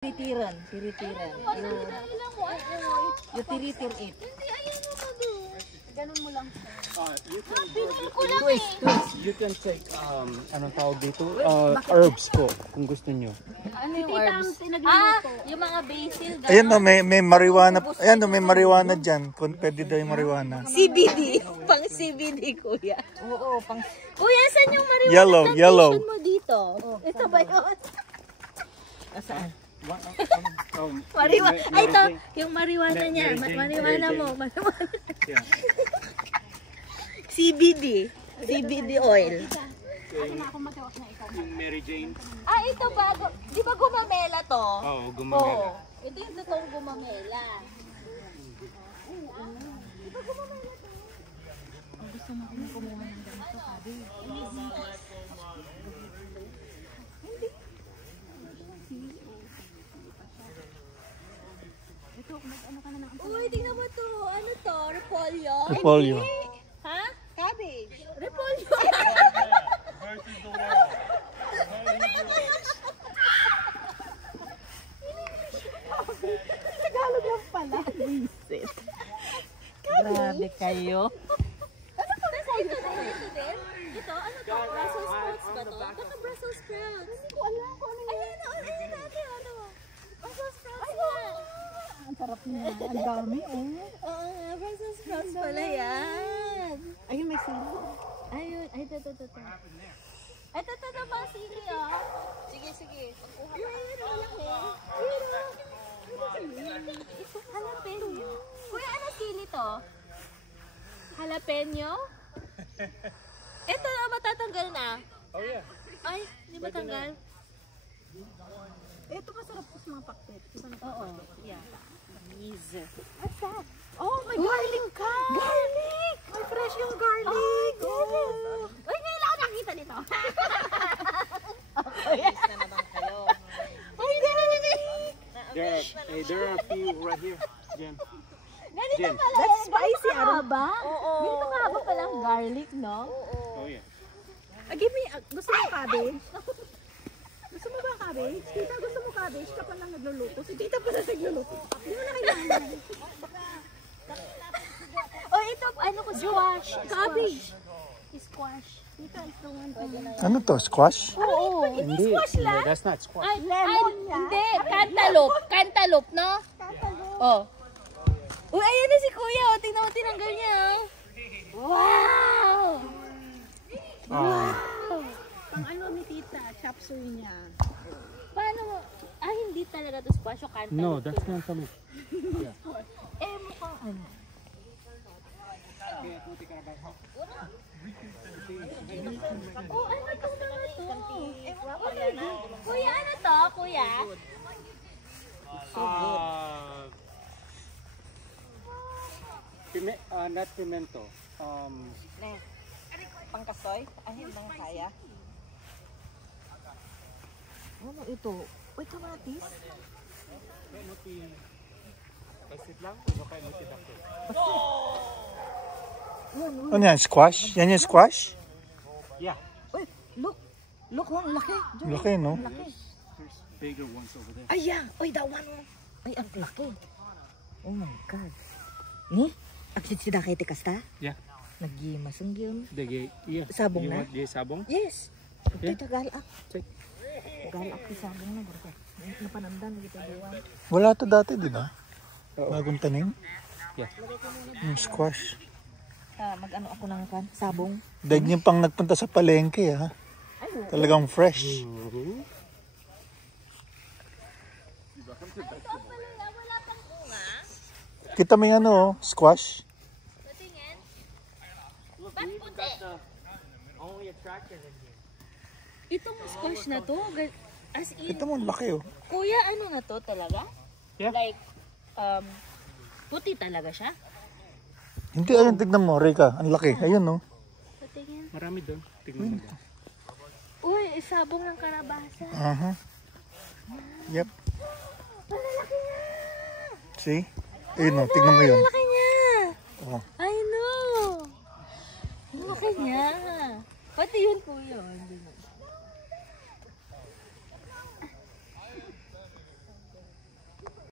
Tiritiran. Yung tiritir it. Hindi, ayun mo ganun mo lang. You can take, anong tawag dito? Herbs ko, kung gusto nyo. Ano yung herbs? Yung mga basil. Ayan no, may marijuana. Ayan no, may marijuana dyan. Pwede daw yung marijuana. CBD. Pang CBD, kuya. Oo, pang... Kuya, saan yung marijuana Yellow. mo dito? Ito ba yun? Saan? Marijuana. Ay, ito. Yung marijuana niya. Marijuana mo. CBD. CBD oil. Mary Jane. Ito ba? Di ba gumamela to? Oo, gumamela. Ito yung totoong gumamela. Gusto mo kung kumuha ng ganito, sabi. Uy, tingnan mo to. Ano to? Repolyo? Repolyo. Ha? Cabbage. Repolyo. Tagalog lang pala. Visit. Grabe kayo. Ano ko? Ito din? Ito? Ano to? Brussels sprouts ba to? Baka Brussels sprouts. Hindi ko alam kung ano yun. Ayun natin. Ano? Brussels sprouts ba? Ang sarap niya. Ang dami, Oo, Brussels sprouts pala yan. Ayun, may sili. Ayun. Ay, ito. Ay, ito mga sili, oh. Sige. Pagkuha ka. Jalapeno. Kuya, ano sili to? Jalapeno? Ito, matatanggal na. Oh yeah. Ay, hindi matanggal. Ito masarap po sa mga pakpet. Oo, yeah. What's that? Oh, may garlic ka! Garlic! May fresh yung garlic! Oh, uy, ngayon ako nakita nito. Yes na naman kayo. Ay, garlic! There are a few right here. Jen. Ganito pala. That's spicy, Haba? Oo. Ganito kahaba pala ang garlic, no? Oh yeah. Give me, gusto mo cabbage? Gusto mo ba cabbage? Tita, gusto mo cabbage? Ka pa lang nagluluto. Si tita pa na nagluluto. Hindi mo na kailangan. Oh, ito, ano ko, squash. Cabbage. Squash. Tita, is the one. Ano to? Squash? Oo. Hindi, that's not squash. Ay, hindi. Cantaloupe, no? Oh. Uy, ayan na si Kuya. Oh. Tingnan mo, tinanggal niya. Wow! Pang ano ni tita, chop suey niya. Paano mo? Hindi talaga to squash o cantaloupe. No, that's cantaloupe. Mukhang ano. Oh, ano to mga to? Kuya, ano to, kuya? Not pimento. Pangkasoy? Ay, hindi mga kaya. Ano ito? Uy, kamatis? Pasit lang? O kaya mo tidakto? Ano yan? Squash? Yan yung squash? Yeah. Uy, look! Look, ang laki. Laki, no? There's bigger ones over there. Ay, yeah. Uy, that one. Ay, ang laki. Oh my God. Ni? Aksit si Dakay Tikasta? Yeah. Nag-imasang yun. Yeah. Sabong na? You want sabong? Yes. Yeah. Ito, galak. Check. Galak si sabong na. Napanandan. Wala to dati, di ba? Bagong tanim? Yeah. Yung squash. Mag-ano ako ng sabong. Daig niyo pang nagpunta sa palengke, ha? Talagang fresh. Wala pang bunga. Kita mo yung ano, squash? Patingin. Ba't puti? Itong squash na to, as in, Kita mo, laki, oh. kuya, ano na to talaga? Yeah. Like, puti talaga siya? Hindi, ayun, tignan mo, Rika. Ang laki. Ayun, no? Patingin. Marami doon. Tingnan mo. Uy, sabong ng karabasa. Aha. Yep. Palalaki niya! See? Ayun, no? Tignan mo yun. Palalaki niya! Oh. I know! Palalaki niya! Pati yun po yun.